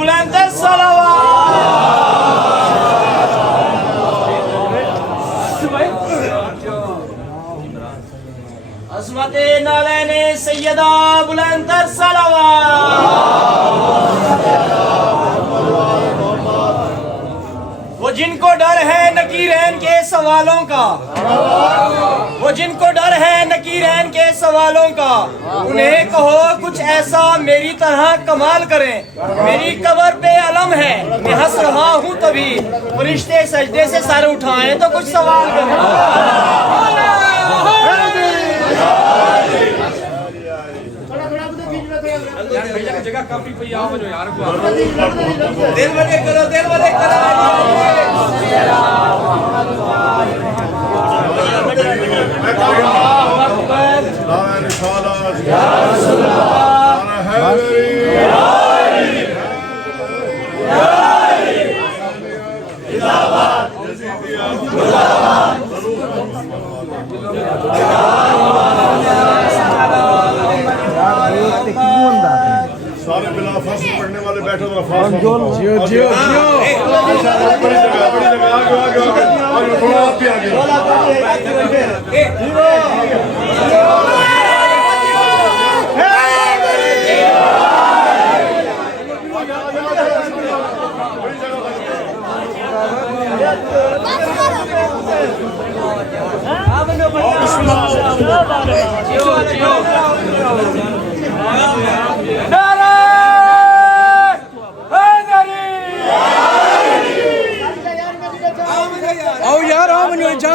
बुलंद सलावत अज़मत नालैन सैयदा बुलंद सलावत। वो जिनको डर है नकीरैन के सवालों का, वो जिनको डर है नकीरैन के सवालों का, उन्हें कहो कुछ ऐसा मेरी तरह कमाल करें। मेरी कब्र पे अलम है, मैं हंस रहा हूँ तभी फरिश्ते सजदे से सर उठाएं तो कुछ सवाल करें। जगह काफी पई आओ जो यार को दिल वाले करो, दिल वाले करो। या रसूल सारे बिला फांसी पढ़ने वाले बैठो तो फांसी जियो जियो जियो बड़ी जगह आगे थोड़ा आप भी आगे आओ यार आओ मुझे जा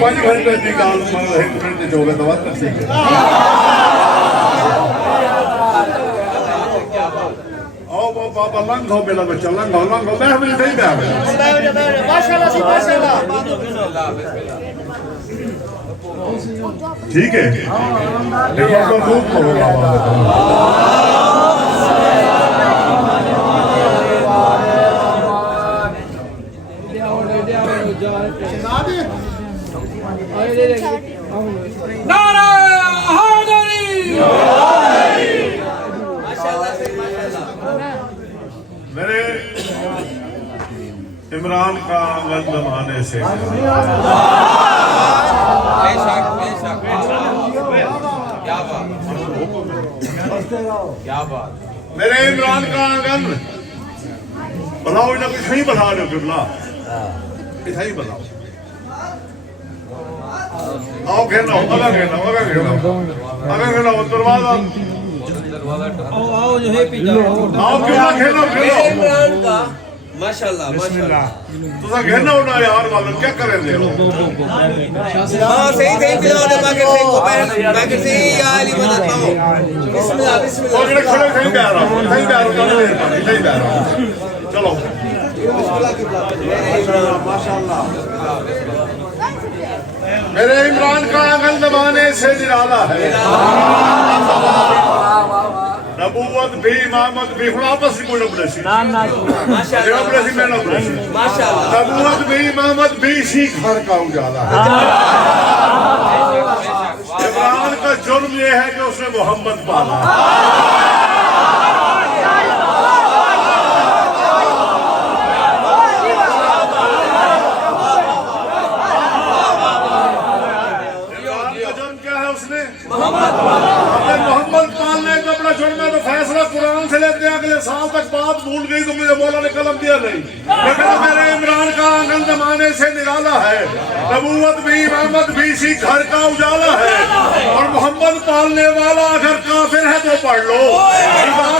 पानी भरने की गाल में हिंद में जो है दवा ठीक है आओ बाबा लंग हो बेला बच्चा लंग हो मैं भी नहीं दे माशाल्लाह सी माशाल्लाह। ठीक है देखो तो खूब होगा नारा हैदरी। मेरे इमरान का जमाने से क्या बात। मेरे इमरान का आंगन बनाओ ना कुछ नहीं बना रहे हो किबला इतना ही बनाओ आओ खेलना दरवाजा आओ जो है पीछे आओ किबला खेलो इमरान का माशाल्लाह माशाल्लाह। तुसा खेलना होना यार मालूम क्या करेंगे हां सही सही बिलाओ ने बाकी से को बाकी से या अली मदद पाओ। बिस्मिल्लाह बिस्मिल्लाह। और खड़े सही बैठ रहा सही बैठ रहा चलो माशाल्लाह। मेरे इमरान का आंगन जमाने से निराला है नबूवत भी इमामत भी हुन आपस में कोई नबूसी माशाल्लाह नबूसी मैं नबूसी माशाल्लाह। नबूवत भी इमामत भी इसी घर का उजाला है। इमरान का जुर्म ये है कि उसने मोहम्मद पाला मोहम्मद पालने का अपना जुर्म है तो फैसला कुरान से लेते हैं। अगले साल तक बात भूल गई तो मुझे मौला ने कलम दिया नहीं। लेकिन मेरे इमरान का आंगन जमाने से निराला है नबूवत भी इमामत भी इसी घर का उजाला है। और मोहम्मद पालने वाला अगर काफिर है तो पढ़ लो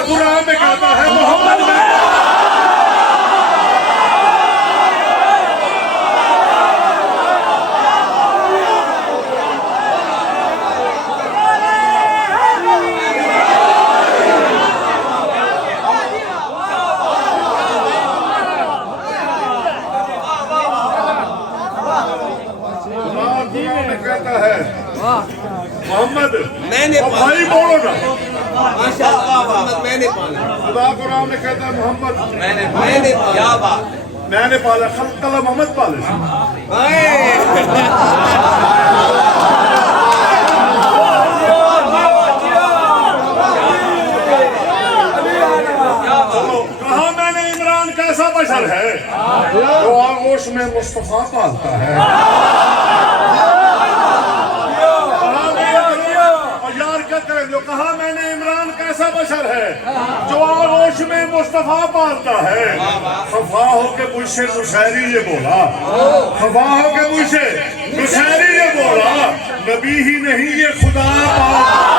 कुरान में कहता है मोहम्मद कहता है मोहम्मद मैंने और भाई बोलो ना माशाअल्लाह मोहम्मद मैंने पाला खुदा कुरान में कहता है मोहम्मद मैंने पाला क्या बात मैंने पाला खल्कल मोहम्मद पाले कहा मैंने इमरान कैसा बशर है जो आगोश में मुस्तफा पालता है और यार क्या करें जो कहा मैंने इमरान कैसा बशर है जो आगोश में मुस्तफा पालता है खफा होके मुझसे नुशैरी ये बोला खफा होके मुझसे नुशैरी ये बोला नबी ही नहीं ये खुदा पालता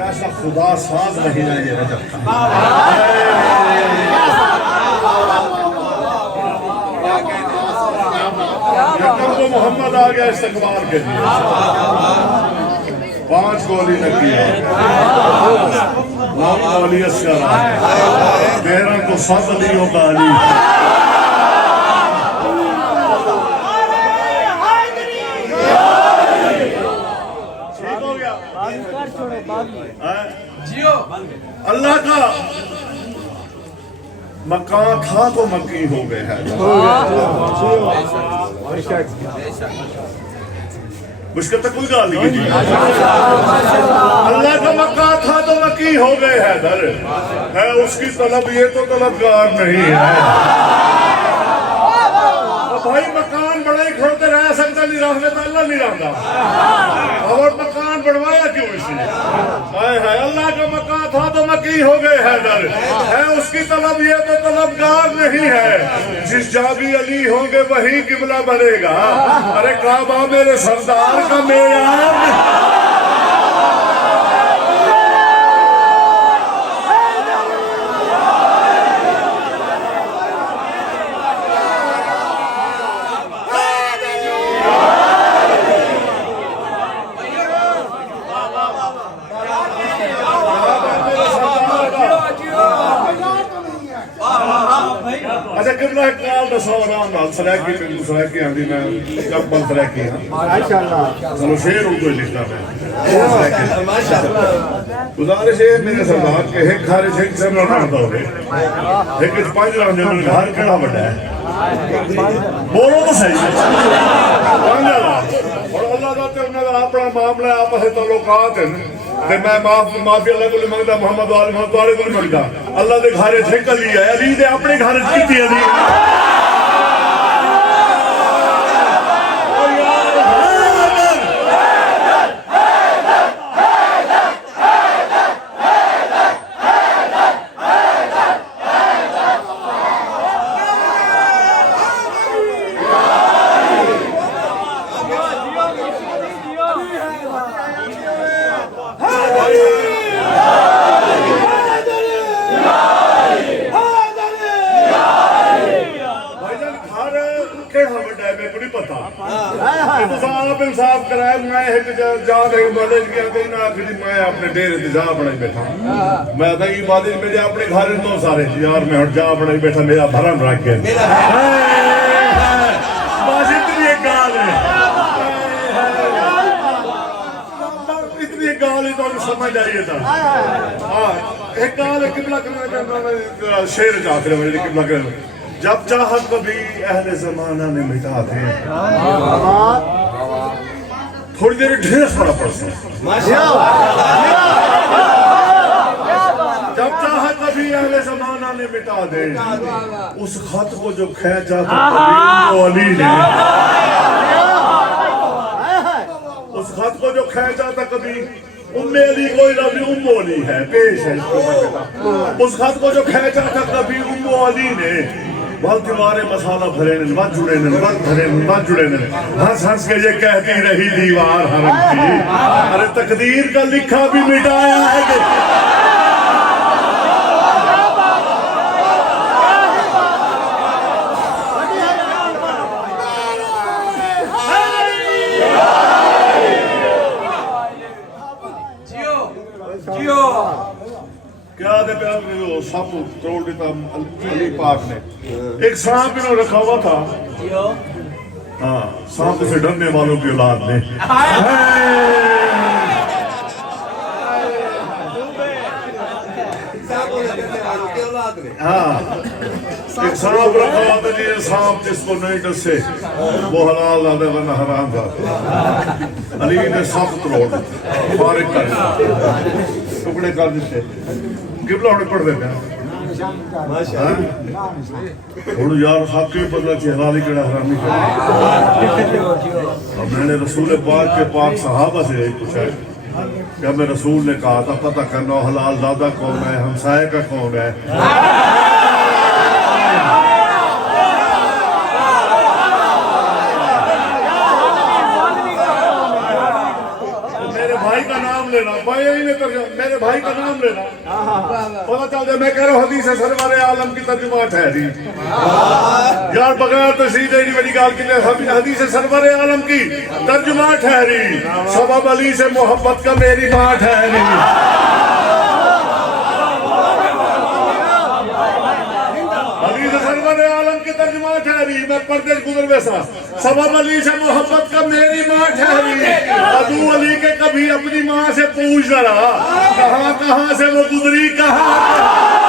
कैसा खुदा साज महीना ये रजब था यकम को मोहम्मद आ गया इस्तकबाल के लिए 5 गोली लगी है 9 गोली असगर 13 को 7 अलियों का अली जियो अल्लाह का मकान था तो मक्की हो गए हैं मुश्किल तक कोई गाल नहीं की अल्लाह का मकान था तो मक्की हो गए हैं दर है उसकी तलब ये तो तलबगार नहीं है भाई मकान बड़े खोलते रह सकता नहीं रहने तो अल्लाह नहीं रहता और मकान बढ़वाया क्यों इसने है अल्लाह का मकान था तो मक्की हो गए हैदर है उसकी तलब ये तो तलबगार नहीं है जिस जहाँ भी अली होंगे वही किबला बनेगा अरे काबा मेरे सरदार का मेयार अच्छा कितना काल दसो आराम नाल सराकी बिल्कुल सराकी आंदी मैं जब बल सराकी हां माशाल्लाह चलो शेर उनको लिखता मैं माशाल्लाह गुजारिश है मेरे सरदार के एक खारिज एक से ना आता होवे एक 5 राम जो घर केड़ा बड़ा है बोलो तो सही और अल्लाह दा ते उन्हां दा अपना मामला आपस में ताल्लुकात है ते मैं माफी अल्लाह को मंगदा मोहम्मद वाले को मंगदा अल्लाह दे घरे थे कली है अली दे अपने घर कीती अली इंसाफ कराया मैं एक जात एक कॉलेज गया कहीं ना आखिरी मैं अपने डेरे ते जा बनाई बैठा मैं था कि बाद में अपने घर में सारे यार मैं हट जा बनाई बैठा मेरा भरम रख के बस इतनी एक गाल है इतनी एक गाल ही तो समझ आइए था हाँ एक गाल किबला करना शेर जाते मेरे किबला करना जब चाहत कभी अहले जमाना ने मिटा थे थोड़ी देर ढेर पड़ा पड़ता जब चाह कभी अहले जमाना ने मिटा दे उस खत को जो खींचा था अली ने उस खत को जो खींचा था कभी उम्मे अली कोई रबी उम्मो अली है पेश है उस खत को जो खींचा था कभी उम्मो अली ने बल दीवारे मसाला भरे ने बच जुड़े ने बल भरे ने बच जुड़े ने हंस हंस के ये कहती रही दीवार हरम की अरे तकदीर का लिखा भी मिटाया है कि क्या दे प्यार में वो सांप तोड़ देता अली पाक ने एक सांप इन्होंने रखा हुआ था हाँ सांप से डरने वालों की औलाद ने हाँ एक सांप रखा हुआ था जी सांप जिसको नहीं डसे वो हलाल आदे वरना हराम था अली ने सांप तोड़ फारिग कर टुकड़े कर देते किबला होने पड़ देते हुण यार हक भी पता थी हलाली केड़ा हरामी केड़ा मैंने रसूल पाक के पाक सहाबा से यही पूछा क्या मैं रसूल ने कहा था पता करना हलाल दादा कौन है हमसाये का कौन है लेना भाई मेरे भाई का नाम लेना पता चल जाए मैं कह रहा हूँ हदीस है सरवारे आलम की तर्जुमा ठहरी यार बगैर तो सीधे नहीं बड़ी गाल की हदीस है सरवारे आलम की तर्जुमा ठहरी सबब अली से मोहब्बत का मेरी माँ ठहरी तर्जुमा ठहरी मैं परदेश गुजर वैसा सबब अली से मोहब्बत का मेरी माँ ठहरी अबू अली के कभी अपनी माँ से पूछ रहा कहाँ कहाँ से वो गुजरी कहाँ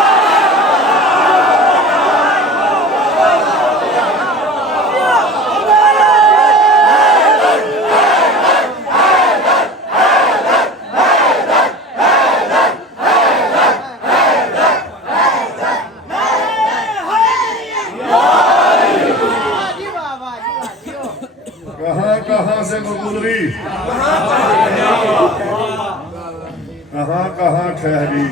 कहाँ से वो गुजरी कहाँ कहाँ ठहरी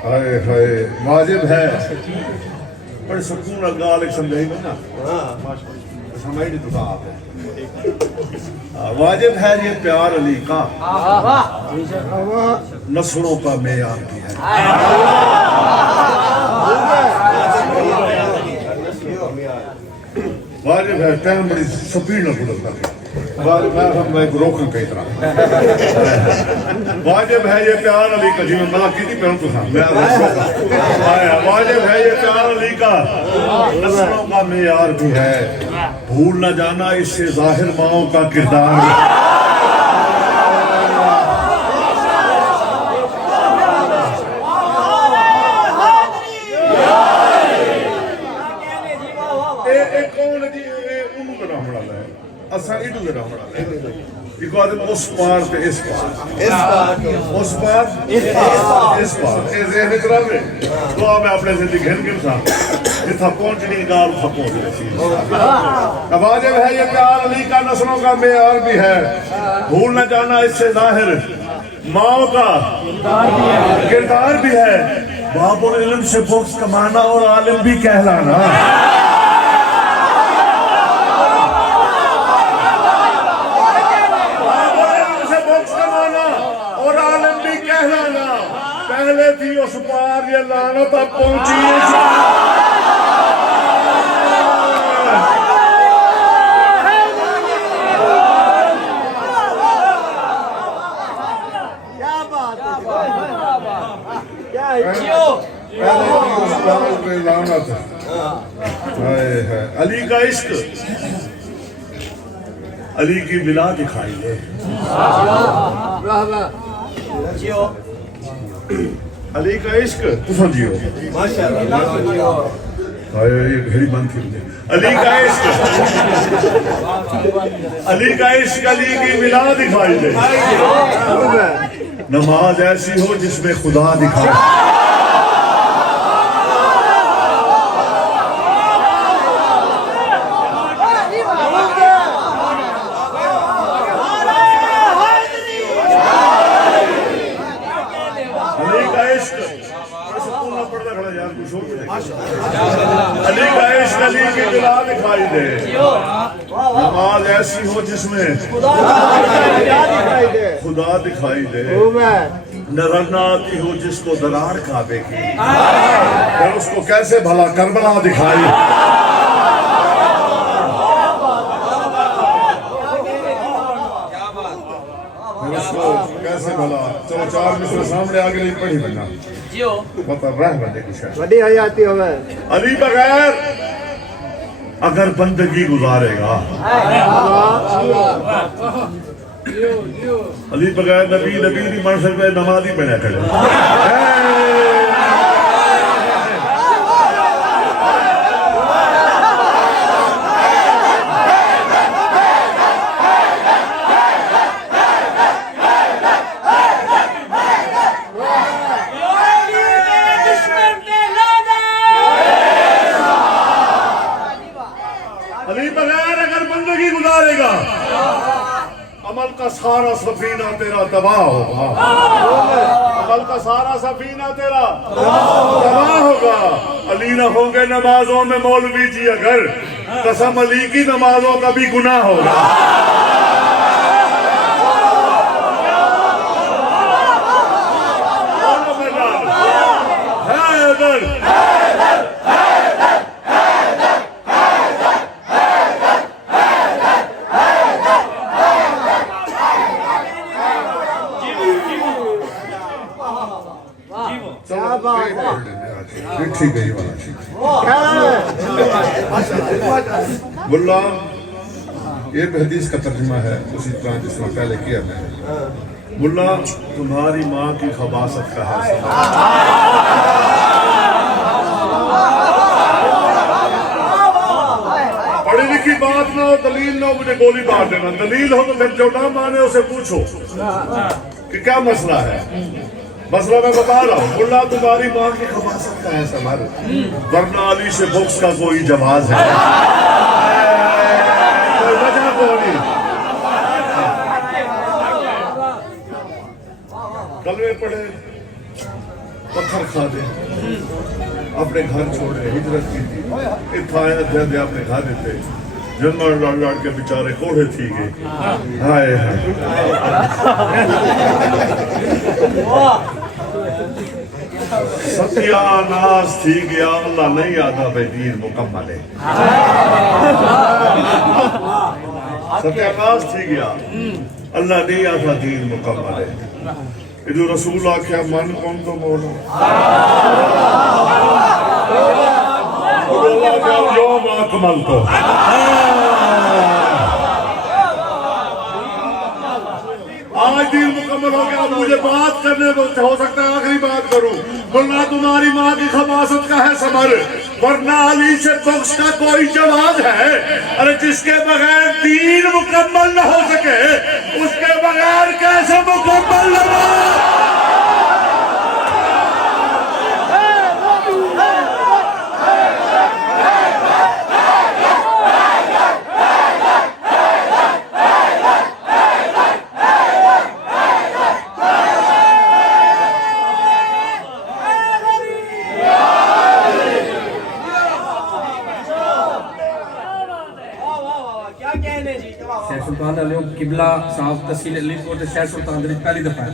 हाय हाय वाजिब है बड़े सुकून गाल एक समझाई ना समझ नहीं दुआ वाजिब है ये प्यार अली का नस्लों का मेयार भी है वाजिब है टाइम बड़ी स्पीड में गुजरता है मैं रोकन कई तरह वाजिब है ये प्यार अली का जीवन ना की थी पहन तो था वाजिब है ये प्यार अली का नस्लों का मेयार भी है भूल न जाना इससे जाहिर माओ का किरदार उस पार पे इस पार उस पार इस पार तो मैं अपने जिंदगी घिन गिन था जिथा पहुंचनी गाल था पहुंच रही वाजिब है ये प्यार अली का नस्लों का मेयार भी है भूल न जाना इससे जाहिर माओ का किरदार भी है बाबुल इल्म से बुक्स कमाना और आलिम भी कहलाना पहले थी उस पार ये लानत अब पहुंची क्या बात है लानत है अली का इश्क अली की बिला दिखाई दे अली का इश्क तू समझियो माशाल्लाह ये घड़ी बंद थी अली का इश्क अली की मिला दिखाई दे नमाज ऐसी हो जिसमें खुदा दिखाई पर्दा खड़ा यार कुछ और अली का इश्क अली की बिला दिखाई दे नमाज ऐसी हो जिसमें खुदा दिखाई दे नजर आती हो जिसको दरार काबे की फिर उसको कैसे भला करबला दिखाई उसको कैसे भला चलो 4 मिसरे सामने आगे नहीं पढ़ी बना बता रह बंदे की शायद बड़ी हयाती होवे अली बगैर अगर बंदगी गुजारेगा अली बगैर नबी नहीं मान सकता नमाज ही बना करे अली बगैर अगर बंदगी गुजारेगा अमल का सारा सफीना तेरा तबाह होगा अमल का सारा सफीना तेरा तबाह होगा अली न होंगे नमाजों में मौलवी जी अगर कसम अली की नमाजों का भी गुनाह होगा ठीक है मुल्ला ये हदीस का तर्जुमा है उसी तरह जिस तरह पहले किया मैंने मुल्ला तुम्हारी माँ की खबासत का है पढ़ी लिखी बात ना हो दलील ना हो मुझे गोली मार देना दलील हो तो फिर जो ना माने उसे पूछो कि क्या मसला है मसला मैं बता रहा हूँ मुल्ला तुम्हारी माँ की खबासत का है समर वरना अली से बुक्स का कोई जवाब है कोई वजह को नहीं कलवे पढ़े पत्थर खा दे अपने घर छोड़े हिजरत की थी इतना दे अपने घर देते जन्म लड़ के बेचारे कोढ़े थी गए हाय सत्यानाश थी गया अल्लाह नहीं आता भाई दीन मुकम्मल है सत्यानाश थी गया अल्लाह नहीं आता दीन मुकम्मल है जो रसूल आख्या मन कौन तो मोड़ो यौम अकमल तो आज दिन मुकम्मल हो गया मुझे बात करने दो हो सकता है आखिरी बात करूं वरना तुम्हारी माँ की खबासत का है समर वरना अली से बख्श का कोई जवाब है अरे जिसके बगैर दीन मुकम्मल न हो सके उसके बगैर कैसे मुकम्मल न हो सुल्तान अली किबला साहब तहसील अलीकोट शहर सुल्तान दे पहली दफा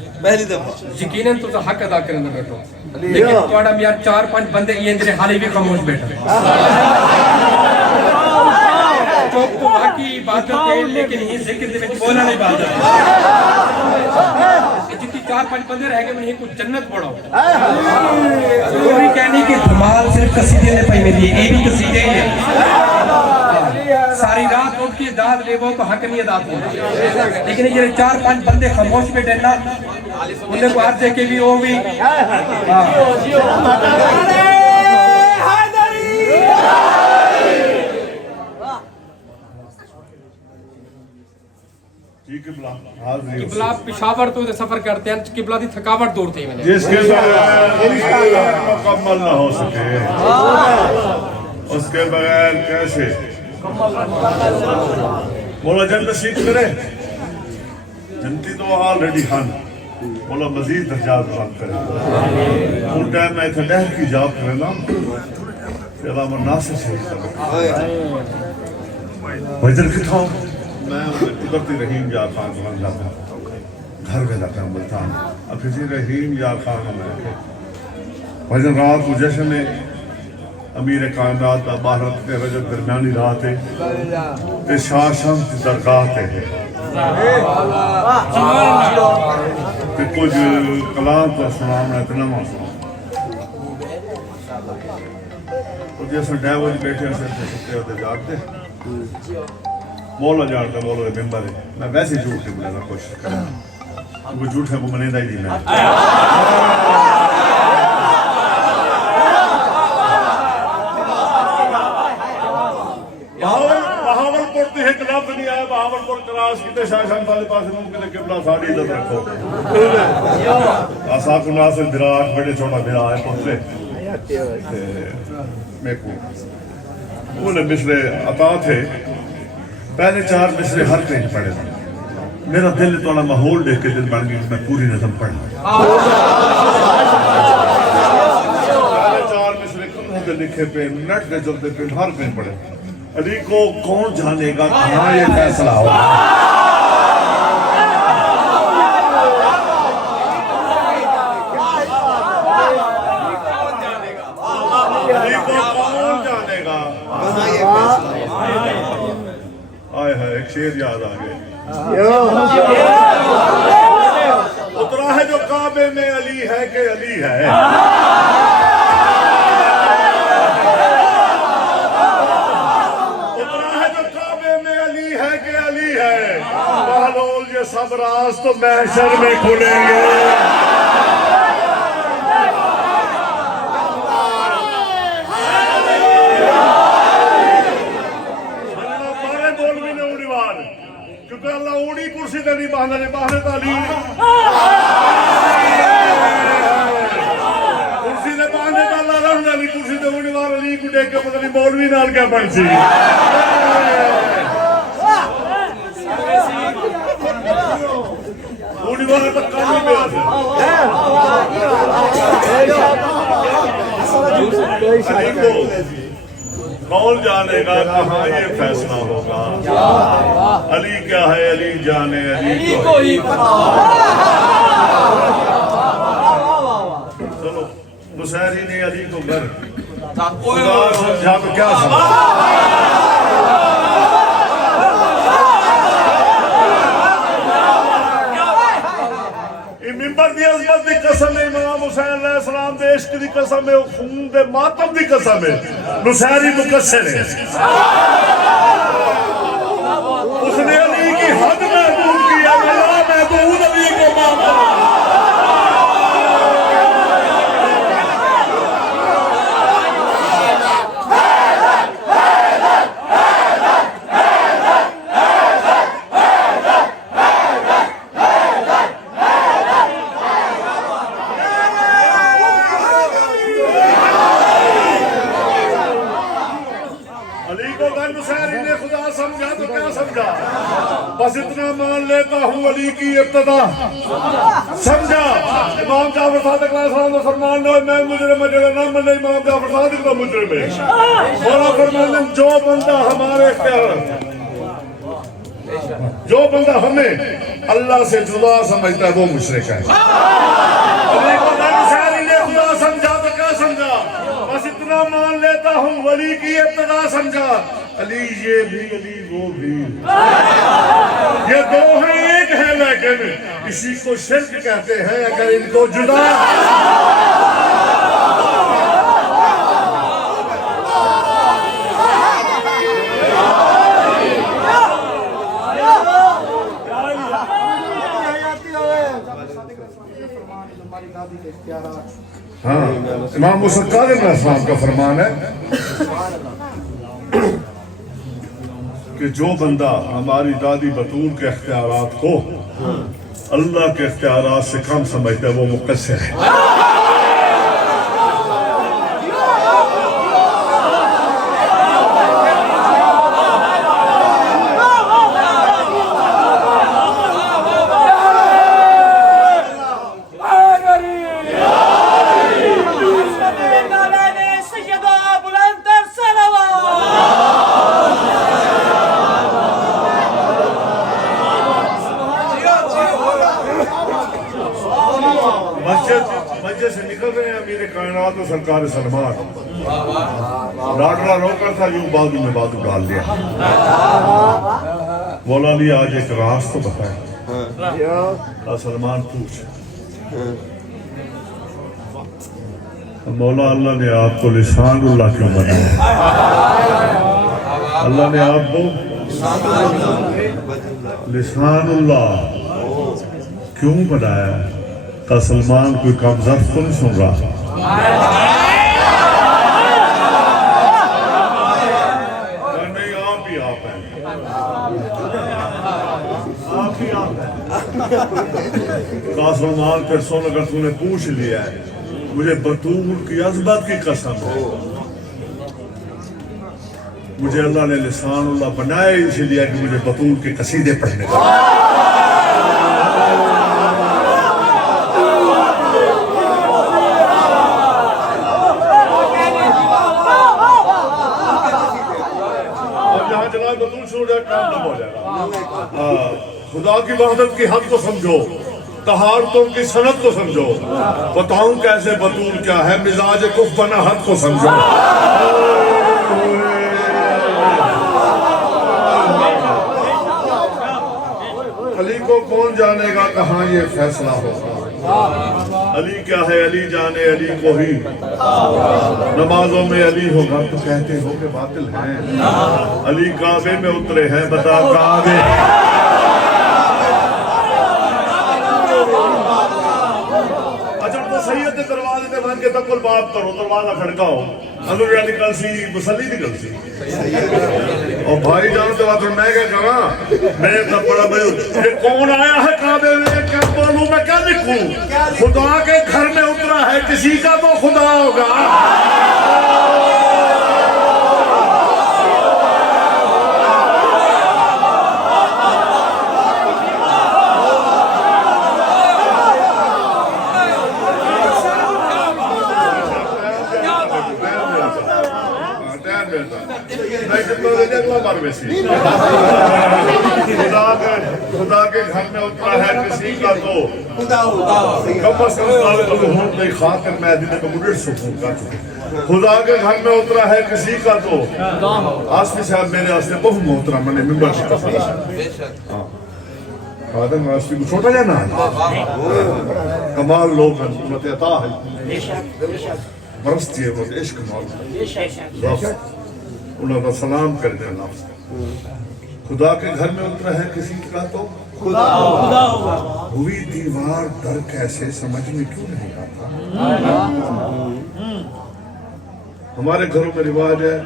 यकीनन तो हक अदा करने में बैठो लेकिन थोड़ा यार 4-5 बंदे ये इंदरे हाले भी खामोश बैठे तो बाकी इबादत है लेकिन ये जिक्र दे विच बोलना नहीं बात जितनी 4-5 बंदे रह गए मैंने कुछ जन्नत पढ़ो कोई कहनी कि धमाल सिर्फ कसीदे ने पाई मिली ये भी कसीदे ही है सारी रात उठ के दाद ले वो तो हक नहीं अदा होता लेकिन ये 4-5 बंदे खामोश बैठे ना उन्हें को हर देखे भी वो भी किबला पिशावर तो सफर करते हैं किबला की थकावट दूर थी मैंने जिसके मुकम्मल ना हो सके उसके बगैर कैसे बोला जन्नत सीख करे जनती तो ऑलरेडी हन बोला मजीद दर्जात बुलंद करे उन टाइम मैं इतना डहर की जाप करना अल्लाह नासिर शहीद वजर किथा मैं कुदरती रहीम यार खान बुलंद जाता घर में जाता हूँ मुल्तान अब किसी रहीम यार खान मैं वजन रात को जश्न में अमीर कायनात का भारत के रजब दरमियानी रात है शाह शम्स की दरगाह है कि कुछ कलाम तो सुनाना इतना मौसम तो जैसे ड्राइवर बैठे हैं सुनते होते जागते मौला जानता मौला के मेंबर है मैं वैसे झूठ नहीं बोलना कोशिश कर वो झूठ है वो मनेदा ही नहीं मैं बहावलपुर तो एक लफ्ज नहीं आया बहावलपुर क्रॉस किते शासन वाले पास मुमकिन है किबला साड़ी इज्जत रखो आसाक नासिर विराट बड़े छोटा विरा है पुतले मेरे को उन्हें मिसरे अता थे पहले 4 मिसरे हर कहीं पढ़े थे मेरा दिल थोड़ा माहौल देख के दिल बन गया मैं पूरी नज़म पढ़ा पहले 4 मिसरे कौन के लिखे पे नेट के चलते पे हर कहीं पढ़े अली को कौन जानेगा कहाँ ये फैसला होगा अली को कौन जानेगा आए है एक शेर याद आ गया उतरा है जो काबे में अली है कि अली है सब राज तो महशर में खुलेंगे मौलवी ने उड़ी बार क्योंकि अल्लाह उड़ी कुर्सी तो नहीं बांधने बाहर ताली कुर्सी ने बांधने का अल्लाह रहना नहीं कुर्सी तो उड़ी बार अली को देख के पता नहीं मौलवी नाल क्या बन सी कौन जानेगा कहाँ ये फैसला होगा अली क्या है अली जाने अली को ही चलो मुसैरी ने अली को घर समझा तो क्या समझा मिंबर दी अज़मत दी कसम है इमाम हुसैन अलैहिस्सलाम दे इश्क दी कसम है खून दे मातम दी कसम है नुसैरी मुकस्सिर है उसने अली की हद महदूद की है अल्लाह महदूद अली को माफ बस इतना मान लेता हूँ अली की इब्तिदा समझा इमाम जाफर सादिक अलैहिस्सलाम का फरमान है मैं मुजरिम जेड़ा ना मने इमाम जाफर सादिक का मुजरिम है और फरमान जो बंदा हमारे इख्तियार जो बंदा हमें अल्लाह से जुदा समझता है वो मुशरिक है अली को सारी ने खुदा समझा तो क्या समझा बस इतना मान लेता हूँ वली की इब्तिदा समझा अली ये भी अली वो भी ये दो हैं एक है लेकिन इसी को शिर्क कहते हैं अगर इनको जुदा हाँ इमाम मूसा काज़िम अलैहिस्सलाम का फरमान है कि जो बंदा हमारी दादी बतूल के इख्तियारात को अल्लाह के इख्तियारात से कम समझता है वो मुक़स्सिर है सरकार सलमान लाडला रोकर था, यूं बाजू में बाजू डाल दिया। मौला अली आज एक राज तो बताए। सलमान पूछ, मौला अल्लाह ने आपको लिसानुल्लाह क्यों बनाया? अल्लाह ने आपको लिसानुल्लाह क्यों बनाया? का सलमान कोई कम ज़र्फ तो नहीं सुन रहा? नहीं, आप ही आप हैं, आप ही आप हैं। का सलमान फिर सुन, अगर तूने पूछ लिया है, मुझे बतूल की अज़मत की कसम है, मुझे अल्लाह ने लिसानुल्लाह बनाया इसलिए कि मुझे बतूल के कसीदे पढ़ने का। बतूल छोड़ जाए काम न हो जाएगा। खुदा की वहदत की हद को समझो, तहारतों की सनत को समझो। बताऊं कैसे बतूल क्या है? मिजाज कुफ बना हद को समझो। अली को कौन जानेगा कहाँ ये फैसला होगा? अली क्या है? अली जाने अली को ही। नमाजों में अली होगा तो कहते हो कि बातिल हैं। अली काबे में उतरे हैं, बता काबे। अच्छा तो सैयद के दरवाजे पे बन के तक बात करो, दरवाजा खड़काओ, अंदर निकल सी मुसल्ली निकल सी। और भाई जान तो बात मैं क्या करा? मैं तब बड़ा भाई ये कौन आया है काबे में? क्या बोलूं मैं, क्या लिखूं? खुदा के घर में उतरा है, किसी का तो खुदा होगा। खुदा के घर में उतरा है किसी का तो खातिर मैं खुदा के घर में उतरा है किसी का तो। आसमी साहब मेरे वास्ते बहुत मोहतरम मैंने मेंबर को छोटा जाना कमाल लोग अता है बरसती है वो इश्क माल उन्होंने सलाम कर देना। खुदा के घर में उतरा है किसी का तो खुदा होगा। हुई दीवार दर कैसे समझ में क्यों नहीं आता? हमारे घरों में रिवाज है,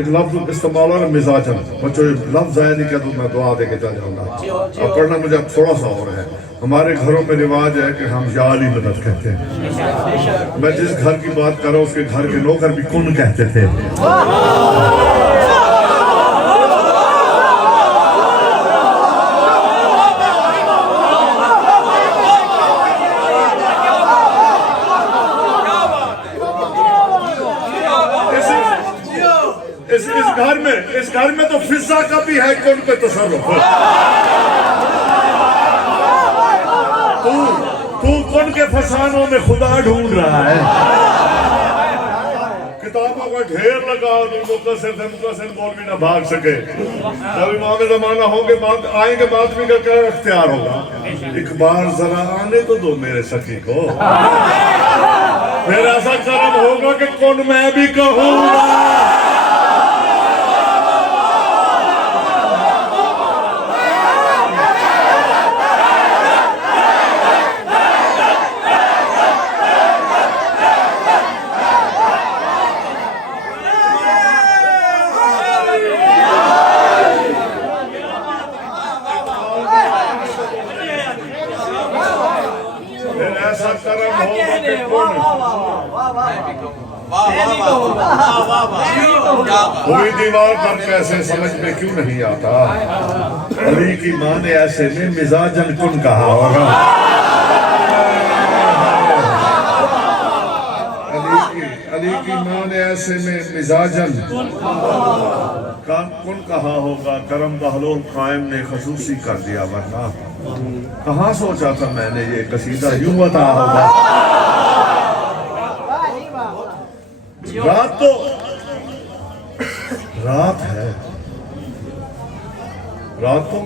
एक लफ्ज इस्तेमाल हो मिजाजन। बच्चों लफ्ज आया नहीं क्या तो मैं दुआ दे के चल जाऊंगा। अब पढ़ना मुझे थोड़ा सा और है। हमारे घरों में रिवाज है कि हम या अली मदद कहते हैं। मैं जिस घर की बात कर रहा हूँ उसके घर के नौकर भी कुन कहते थे। इस घर में तो फिजा का भी है कौन पे तसर्रुफ। तू कौन के फसानों में खुदा ढूंढ रहा है? किताबों का ढेर लगा मुकसिर मौलवी ना भाग सके। जब इमाम ज़माना होंगे आएंगे मातमी का क्या अख्तियार होगा? एक बार जरा आने तो दो मेरे सखी को, फिर ऐसा कर्म होगा कि कौन मैं भी कहूँगा। कोई दीवार पर कैसे समझ में क्यों नहीं आता? अली की माँ ने ऐसे में मिजाजन कुन कहा होगा। अली की माँ ने ऐसे में मिजाजन कुन कहा होगा। करम बहलोल कायम ने खसूसी कर दिया, वरना कहाँ सोचा था मैंने ये कसीदा यूं बता होगा। रात तो रात है, रात तो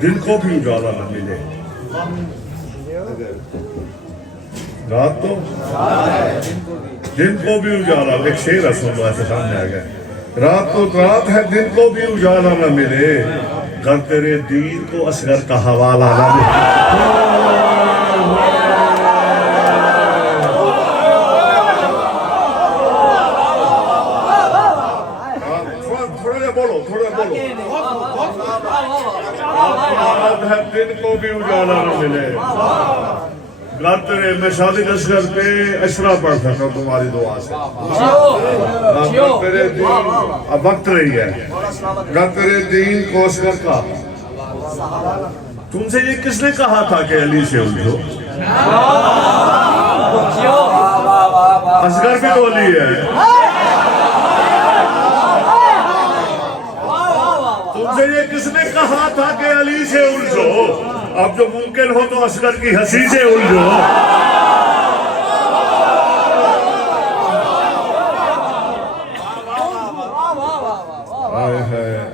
दिन को भी उजाला न मिले, रात तो दिन को भी उजाला। एक शेर सुनवा से सामने आ गया, रात तो रात है दिन को भी उजाला न मिले, कर तेरे दीन को असगर का हवाला न मिले। दिन को भी उजाला न मिले, तेरे मैं शादी असगर पे अशरा पढ़ सकता हूँ तुम्हारी दुआ से। तेरे दीन अब वक्त रही है, तेरे दीन को असगर का। तुमसे ये किसने कहा था कि अली से उलझो? असगर भी तो अली है। तुमसे ये किसने कहा था कि अली से उलझो? अब जो मुमकिन हो तो असगर की हंसी से उलझो।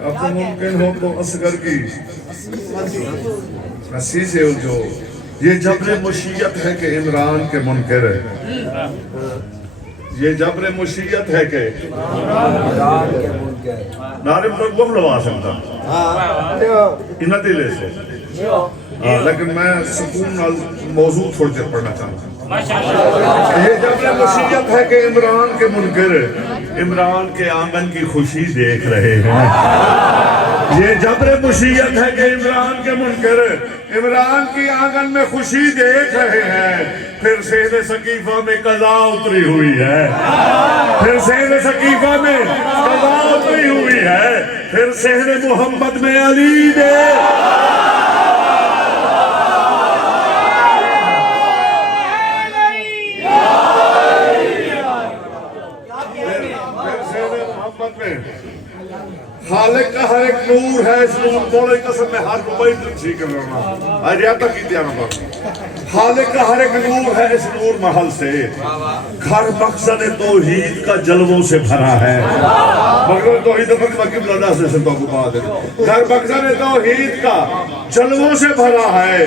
अब जो मुमकिन हो तो असगर की हंसी से उलझो। ये जबरे मुशीयत है कि इमरान के मुनकर है, ये जबरे मुशीयत है कि नारिम तो गुम लगा सकता इन दिले से, लेकिन मैं सुकून मौजूद थोड़ी देर पढ़ना चाहता हूँ। ये जबरे मुशीयत है कि इमरान के मुनकर इमरान के आंगन की खुशी देख रहे हैं। ये जबरे मुशीयत है कि इमरान के मुनकर इमरान की आंगन में खुशी देख रहे हैं। फिर सेहरे सकीफा में कज़ा उतरी हुई है, फिर सेहरे सकीफा में कज़ा उतरी हुई है, फिर सेहरे मोहम्मद में अली दे। खालिक का हर एक नूर है, इस नूर बोले कसम में हर कोई ठीक कर रहा हूं अरियाता की दिया ना। खालिक का हर एक नूर है, इस नूर महल से घर मकसद तौहीद का जलवों से भरा है। मगर तौहीद से तो घर मकसद तौहीद का जलवों से भरा है।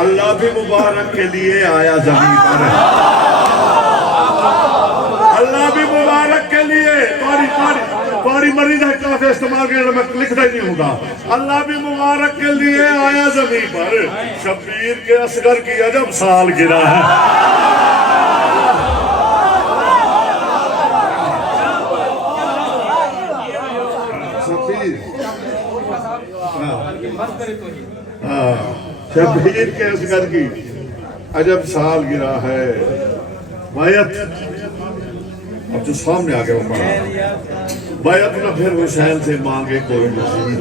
अल्लाह भी मुबारक के लिए आया जमीन पर, अल्लाह भी मुबारक के लिए पारी मरीज है काफी इस्तेमाल करना मैं लिखता ही नहीं होगा। अल्लाह भी मुबारक के लिए आया जमीन पर, शब्बीर के असगर की अजब साल गिरा है। शब्बीर के असगर की अजब साल गिरा है। वायत अब जो सामने आ गया वो पढ़ा, बैत न फिर हुसैन से मांगे कोई नसीब।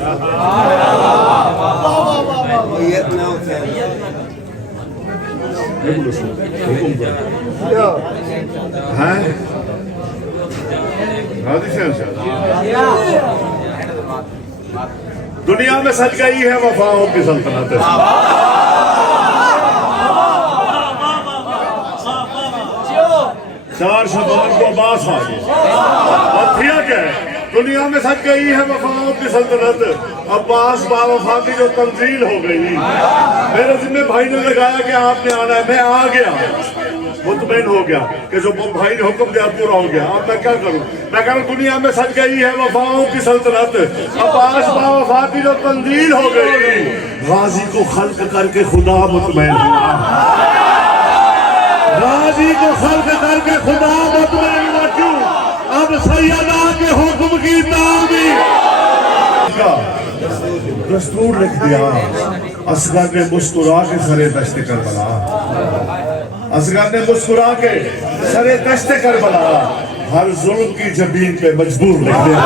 दुनिया में सज गई है वफाओं की सल्तनत। चार शबान को अब्बास आ गए और थिया क्या है, दुनिया में सज गई है वफाओं की सल्तनत। अब्बास बावफा की जो तंजील हो गई, मेरे जिम्मे भाई ने लगाया कि आपने आना है, मैं आ गया, मुतमईन हो गया कि जो भाई ने हुक्म दिया पूरा हो गया। अब मैं क्या करूं? मैं कह रहा दुनिया में सज गई है वफाओं की सल्तनत। अब्बास बावफा की जो तंजील हो गई, गाजी को खल्क करके खुदा मुतमईन हुआ, गाजी को खल्क करके खुदा मुतमईन हुआ। क्यों? अब सैयदा के हुक्म की तामीर दस्तूर लिख दिया। असगर ने मुस्कुरा के सरे दश्त करबला, असगर ने मुस्कुरा के सरे दश्त करबला हर जुल्म की जमीन पे मजबूर लिख दिया।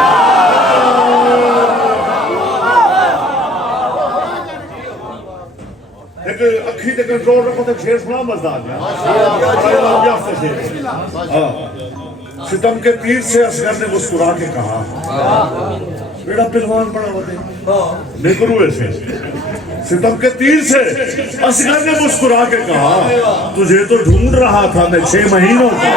अखी तक कंट्रोल रखो तो शेर सुना मजदार। सितम के तीर से असगर ने मुस्कुरा के कहा, बेटा पहलवान बड़ा होते नेकरू ऐसे। सितम के तीर से असगर ने मुस्कुरा के कहा, तुझे तो ढूंढ रहा था मैं 6 महीनों से।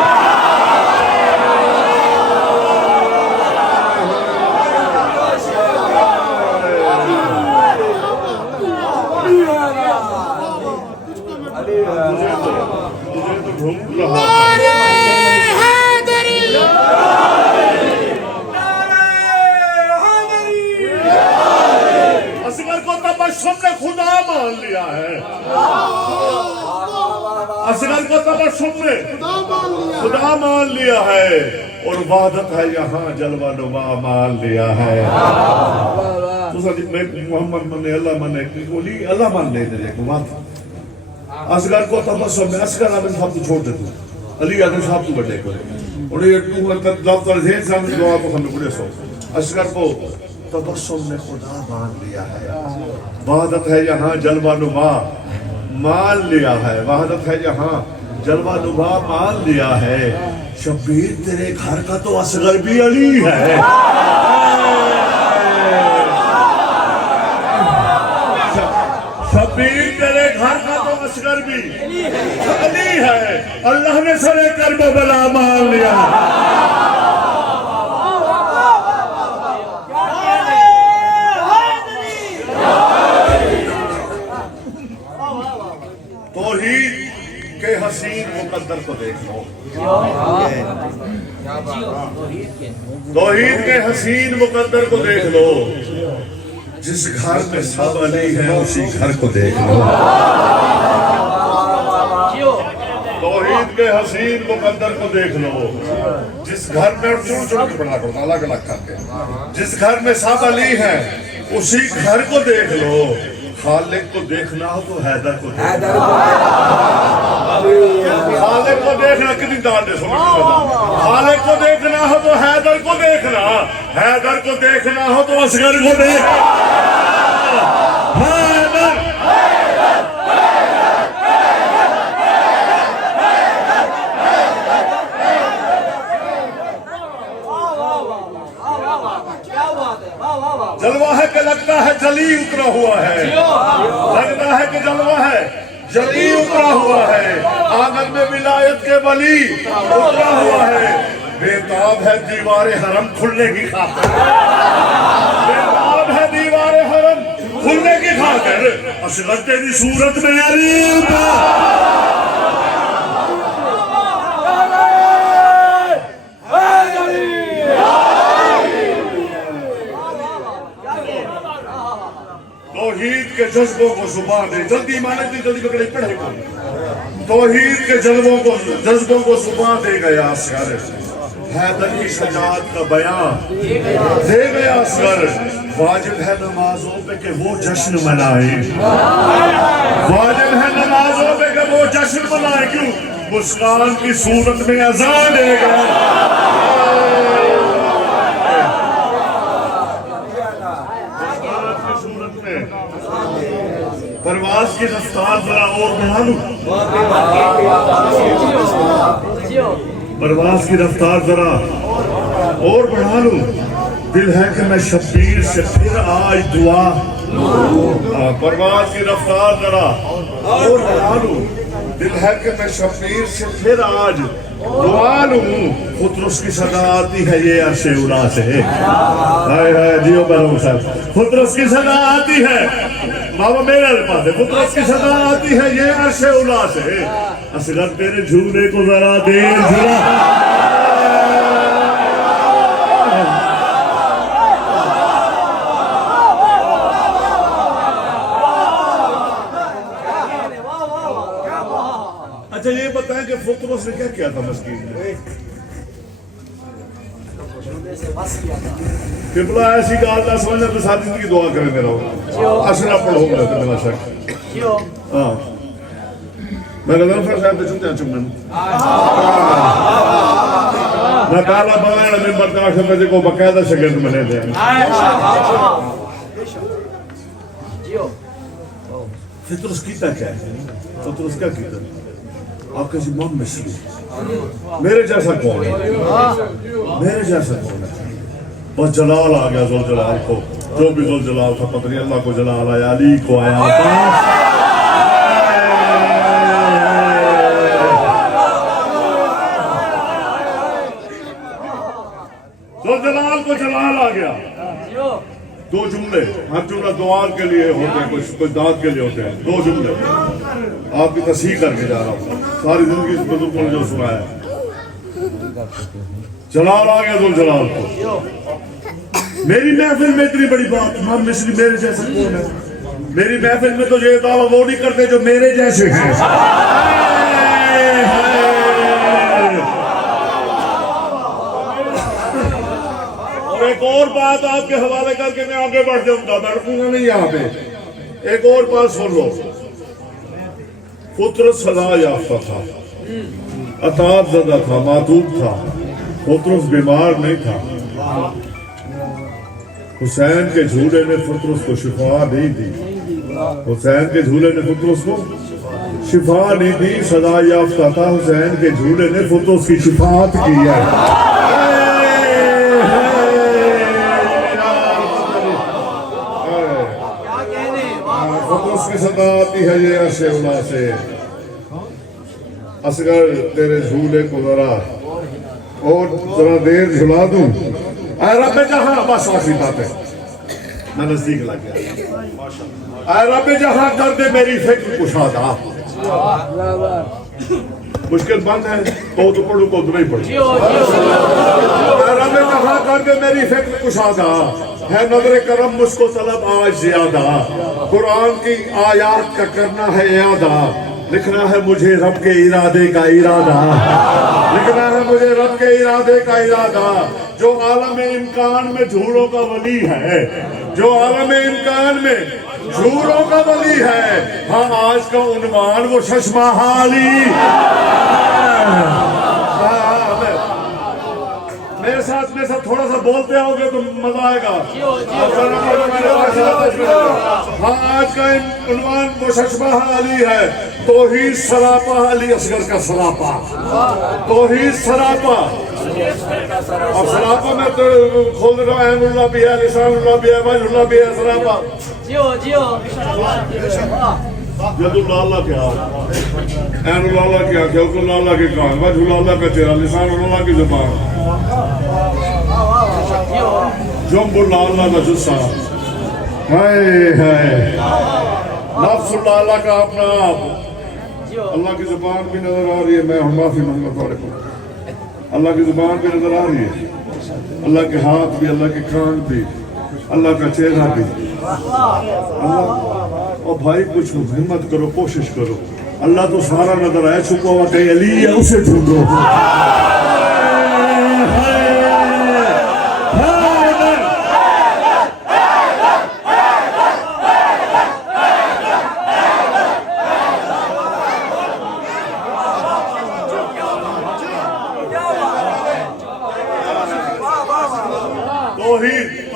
तबस्सुम में खुदा मान लिया है और वहदत है यहाँ जलवा नुमा मान लिया है। तो सदी मैं मोहम्मद मने अल्लाह मने कोली अल्लाह मान ले तेरे को बात असगर को तबस्सुम में असगर आदमी साहब को छोड़ दे तू अली आदमी साहब को बड़े करे और ये तू अंतर दफ्तर से सामने दुआ को हमें पूरे सो असगर को तबस्सुम में खुदा मान लिया है। वहदत है यहाँ जलवा नुमा मान लिया है। वहदत है यहाँ जलवा नुमा मान लिया है। शब्बीर तेरे घर का तो असगर भी अली है। शब्बीर तेरे घर का तो असगर भी अली है। अल्लाह ने सरे करबला मान लिया। तौहीद के हसीन मुकद्दर को देख लो। तौहीद के हसीन मुकद्दर को देख लो। जिस घर में सब अली है उसी घर को देख लो। तौहीद के हसीन मुकद्दर को देख लो। जिस घर में चुन चुन के बना करो अलग अलग करके जिस घर में सब अली है उसी घर को देख लो। खालिक को देखना हो तो हैदर को खालिक को देखना कितनी दाद है खालिक को देखना हो तो हैदर को देखना हैदर को देखना हो तो असगर को देखना। जलवा है कि लगता है जली उतरा हुआ है। लगता है कि जलवा है जली उतरा हुआ है। आंगन में विलायत के वली उतरा हुआ है। बेताब है दीवारे हरम खुलने की खातिर। बेताब है दीवारे हरम खुलने की खातिर। असगर तेरी सूरत में अली तौहीद के जज्बों को जुबान दे जल्दी माने थी जल्दी पकड़े पढ़े को तौहीद के जज्बों को जुबान दे गया असगर। हैदर की शजाअत का बयान दे गया असगर। वाजिब है नमाजों पे कि वो जश्न मनाए। वाजिब है नमाजों पे कि वो जश्न मनाए। क्यों मुस्कान की सूरत में अज़ान दे गया। परवाज की रफ्तार जरा और बढ़ा लूं। परवाज की रफ्तार जरा और बढ़ा लूं। दिल है कि मैं शब्बीर से फिर आज दुआ। परवाज की रफ्तार जरा और बढ़ा लूं। दिल है कि मैं शब्बीर से फिर आज दुआ लूं। खुतरुस की सदा आती है ये अर्शे उला से। हाय हाय जियो बहू साहब खुतरुस की सदा आती है बाबा मेरे पास है। खुतरुस की सदा आती है ये अर्शे उला से। असगर तेरे झूले को जरा देर झूला। अच्छा ये बताएं कि खुतरुस ने क्या किया था मस्कीन में। किबला ऐसी गाल ना समझना तो सारी जिंदगी दुआ करे मेरा असरा पढ़ो तो मेरा शक। हाँ मैं गलत फर साहब तो चुनते हैं चुनने मैं काला बनाया मैं बर्दाश्त में देखो बकायदा शगर्द बने थे। फितरुस कीता क्या है। फितरुस क्या कीता आपके इमाम मिस्री मेरे जैसा कौन है। मेरे जैसा कौन है। बस जलाल आ गया जुल जलाल को जो भी जुल जलाल था पता नहीं अल्लाह को जलाल आया अली को आया। जुल जलाल को जलाल आ गया। दो जुमले हर जुमला दुआ के लिए होते हैं कुछ दाद के लिए होते हैं। दो जुमले आपकी तस्हीह करके जा रहा हूँ सारी जिंदगी बुजुर्गों ने जो सुनाया। जलाल आ गया जुल जलाल को। मेरी महफिल में इतनी बड़ी बात इमाम मिस्री मेरे जैसा कौन है। मेरी महफिल में तो ये दावा वो नहीं करते जो मेरे जैसे हैं। एक और बात आपके हवाले करके मैं आगे बढ़ जाऊंगा, मैं रुकूंगा नहीं यहाँ पे। एक और बात सुन लो। पुत्र सदा याफ्ता था, अताब ज़दा था, मातूब था, पुत्रस बीमार नहीं था। हुसैन के झूले ने पुत्रस को शिफा नहीं दी, हुसैन के झूले ने पुत्रस को शिफा नहीं दी, सदा याफ्ता था। हुसैन के झूले ने पुत्रस की शिफात की है। पुत्रस की सदा आती है ये अर्शे उला से। असगर तेरे झूले को जरा और जरा देर झुला दूं। रब जहां, बस आखिरी बात है, मैं नजदीक लग गया। रब जहां कर दे मेरी फिक्र कुशादा। मुश्किल बंद है तो पढ़ू को नहीं पढ़ू। रब जहां कर दे मेरी फिक्र कुशादा, है नजर करम मुझको तलब आज ज्यादा। कुरान की आयात का करना है यादा, लिखना है मुझे रब के इरादे का इरादा, लिखना है मुझे रब के इरादे का इरादा। जो आलम इम्कान में झूलों का वली है, जो आलम इम्कान में झूलों का वली है। हाँ, आज का उन्वान वो चश्मा हाली। मेरे साथ थोड़ा सा बोलते आओगे तो मजा आएगा। हाँ, आज का उन्वान वो चश्मा हाली है। तौहीद सरापा, अली असगर का सरापा, तौहीद सरापा। अब सरापा में तो खोल रहा है, ऐनुल्लाह भी है, लिसानुल्लाह भी है, वजहुल्लाह भी है, सरापा। यदुल्लाह क्या, ऐनुल्लाह क्या, खौफुल्लाह के कान, वजहुल्लाह का चेहरा, लिसानुल्लाह की ज़ुबान, जुम्बुल्लाह का जुस्सा, हाय हाय, नफ्सुल्लाह का अपना आप। अल्लाह की ज़ुबान भी नजर आ रही है। मैं माफी मांगता हूँ, अल्लाह की ज़ुबान भी नजर आ रही है, अल्लाह के हाथ भी, अल्लाह के कान भी, अल्लाह का चेहरा भी। अल्लाह, और भाई कुछ हिम्मत करो, कोशिश करो। अल्लाह तो सारा नजर आया, छुपा हुआ कहीं अली है, उसे ढूंढो।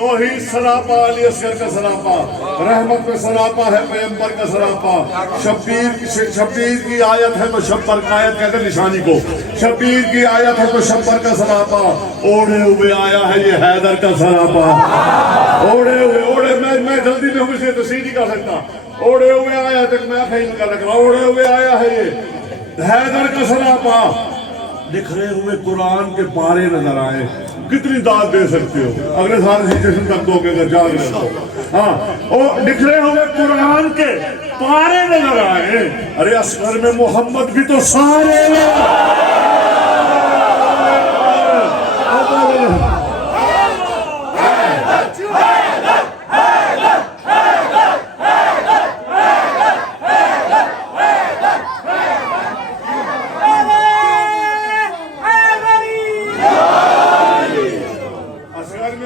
तौहीद सरापा, अली असगर का सरापा, रहमत में सरापा है, पैगंबर का सरापा। शब्बीर की आयत है तो शब्बर का आयत कहते हैं निशानी को। शब्बीर की आयत है तो शब्बर का सरापा। ओढ़े हुए आया है ये हैदर का सरापा। ओढ़े हुए, ओढ़े मैं जल्दी में हूँ इसलिए तस्वीर नहीं कर सकता। ओढ़े हुए आया तक मैं कहीं लगा लग रहा। ओढ़े हुए आया है ये हैदर का सरापा। निखरे हुए कुरान के पारे नजर आए। कितनी दाद दे सकते हो, अगले साल स्टेशन तक दोगे अगर जाग रहे हो। हाँ, और निखरे हुए कुरान के पारे नजर आए। अरे असगर में मोहम्मद भी तो सारे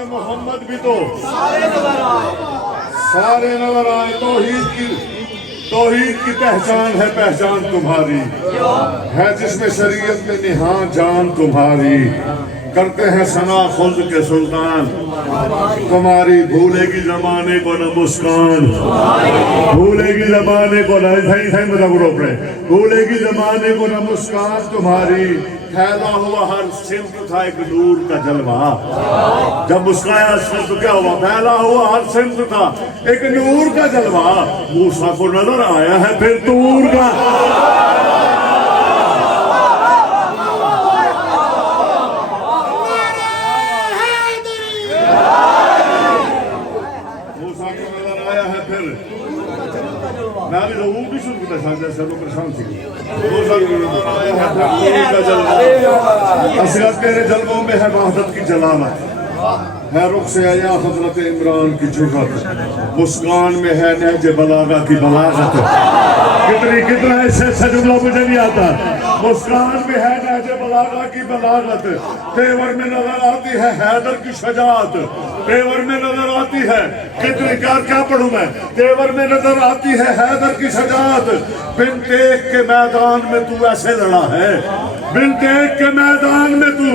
मोहम्मद भी तो सारे नजर आए। तौहीद की पहचान है, पहचान तुम्हारी है जिसमें शरीयत में निहां जान तुम्हारी। करते हैं सना खुद के सुल्तान तुम्हारी। भूलेगी जमाने को न मुस्कान, भूलेगी जमाने को न भूलेगी जमाने को न मुस्कान तुम्हारी। फैला हुआ हर सिमत था एक नूर का जलवा। जब मुस्काया तो क्या हुआ? फैला हुआ हर सिमत था एक नूर का जलवा। मूसा को नजर आया है फिर दूर का। मूसा को नजर आया है फिर। मैं भी लोगों की शुरू करता सब लोग परेशान थे। असगर तेरे जलवों में है वहदत की जलालत, है रुख से आया हजरत इमरान की जुर्रत। मुस्कान में है नहज बलागा की बलागत। कितना ऐसा जुमला मुझे नहीं आता। मुस्कान में है नहजे बलागा की बलागत, तेवर में नजर आती है हैदर की शजात, तेवर में नजर आती है कितनी क्या पढ़ूं मैं, तेवर में नजर आती है हैदर की शजात, बिन तेग के मैदान में तू ऐसे लड़ा है, बिन तेग के मैदान में तू,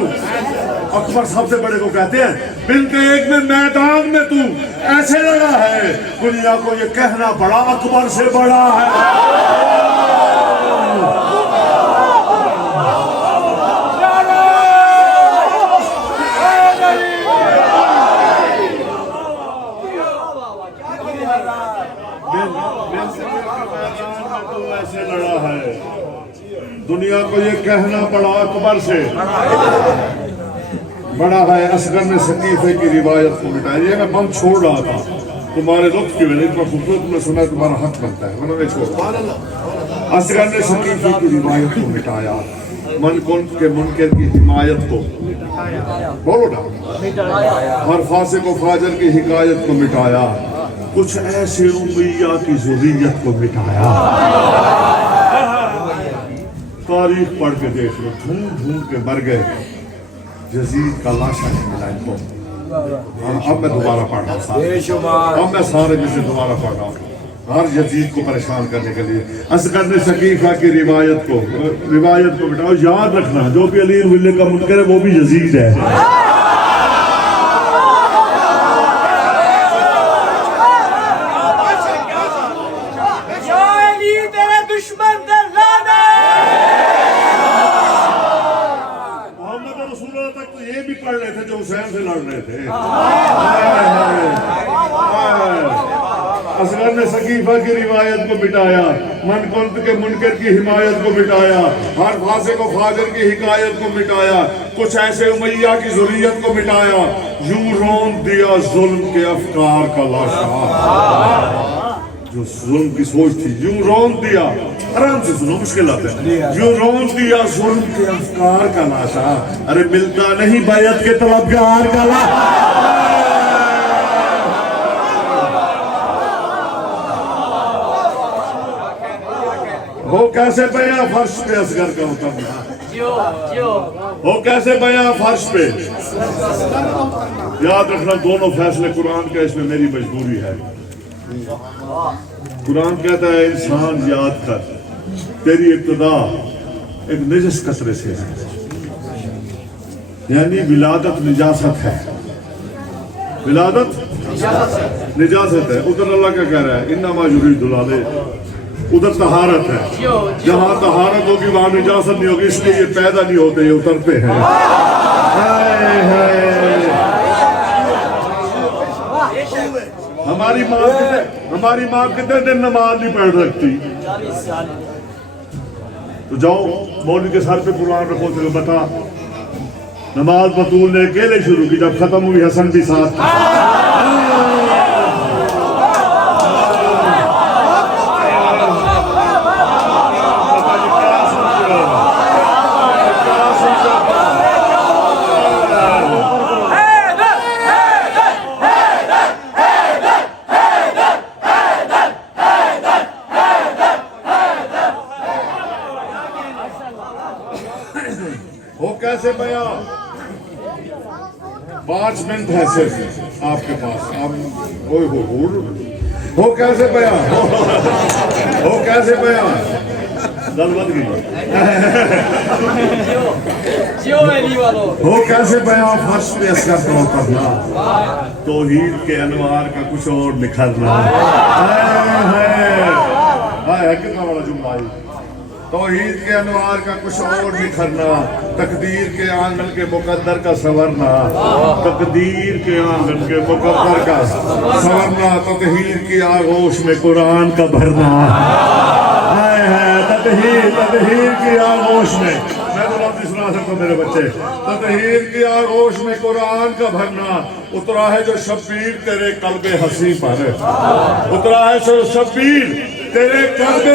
अकबर सबसे बड़े को कहते हैं, बिन तेग में मैदान में तू ऐसे लड़ा है, दुनिया को ये कहना बड़ा अकबर से बड़ा है। ऐसे लड़ा है, दुनिया को ये कहना बड़ा अकबर से बड़ा है। असगर ने सकीफे की रिवायत को मिटाया, ये मैं बम छोड़ रहा था तुम्हारे लुत्फ की वजह से, खूबसूरत में सुना तुम्हारा हक बनता है, मैंने छोड़। असगर ने सकीफे की रिवायत को मिटाया, मन कुंत के मुनकर की हिमायत को, बोलो ना, हर फासिक को फाजर की हिकायत को मिटाया, कुछ ऐसे उमैया की ज़ुर्रियत को मिटाया। तारीख पढ़ के देख लो, ढूंढ ढूंढ के मर गए, यजीद का लाशा नहीं मिला इनको। अब मैं दोबारा पढ़ रहा हूँ, अब मैं सारे में से दोबारा पढ़ रहा हूँ, हर यजीद को परेशान करने के लिए। असगर ने सकीफा की रिवायत को मिटाओ, याद रखना जो भी अली विल्ले का मुनकर है वो भी यजीद है। पढ़ रहे थे जो हुसैन से लड़ रहे थे। असगर ने सकीफा की रिवायत को मिटाया, मन कुंत के मुनकर की हिमायत को मिटाया, हर फासे को फाजर की हिकायत को मिटाया, कुछ ऐसे उमैया की ज़ुर्रियत को मिटाया, यूं रौंद दिया जुल्म के अफकार का लाशा, जो जुल्म की सोच थी, यूं रौंद दिया, आराम से सुनो, मुश्किल आते हैं, यूं रौंद दिया जुल्म के अफकार का लाशा, अरे मिलता नहीं बैत के तलबगार का लाशा। हो कैसे बया फर्श पे असगर का उतरना, हो कैसे बया फर्श पे। याद रखना दोनों फैसले कुरान का, इसमें मेरी मजबूरी है। कुरान कहता है इंसान याद कर, तेरी इब्तिदा एक निजस कतरे से है, यानी विलादत निजासत है, विलादत निजासत है। उधर अल्लाह क्या कह रहा है, इन्नमा युरीदुल अले, उधर तहारत है, जहां तहारत होगी वहां निजासत नहीं होगी, इसलिए ये पैदा नहीं होते, ये उतरते हैं। हमारी माँ कितने दिन नमाज नहीं पढ़ रखती, तो जाओ मौलवी के सर पे कुरान रखो, तो बता नमाज बतूल ने अकेले शुरू की, जब खत्म हुई हसन भी साथ। हो कैसे बया, 5 मिनट है सिर्फ आपके पास, आप हो कैसे बया, हो कैसे बया, दल बद गई, हो कैसे बया फर्श पे असगर का उतरना, तौहीद के अनवार का कुछ और निखरना। है कितना बड़ा जुम्मा है, तौहीद के अनवार का कुछ और निखरना, तकदीर के आंगन के मुकद्दर का संवरना, तकदीर के आंगन के मुकद्दर का संवरना, ततहीर की आगोश में कुरान का भरना। ततहीर की आगोश में, मैं तो लफ्ज़ सुना सकता हूँ मेरे बच्चे, ततहीर की आगोश में कुरान का भरना, उतरा है जो शब्बीर तेरे कल्बे हंसी पर, उतरा है जो शब्बीर तेरे कल्बे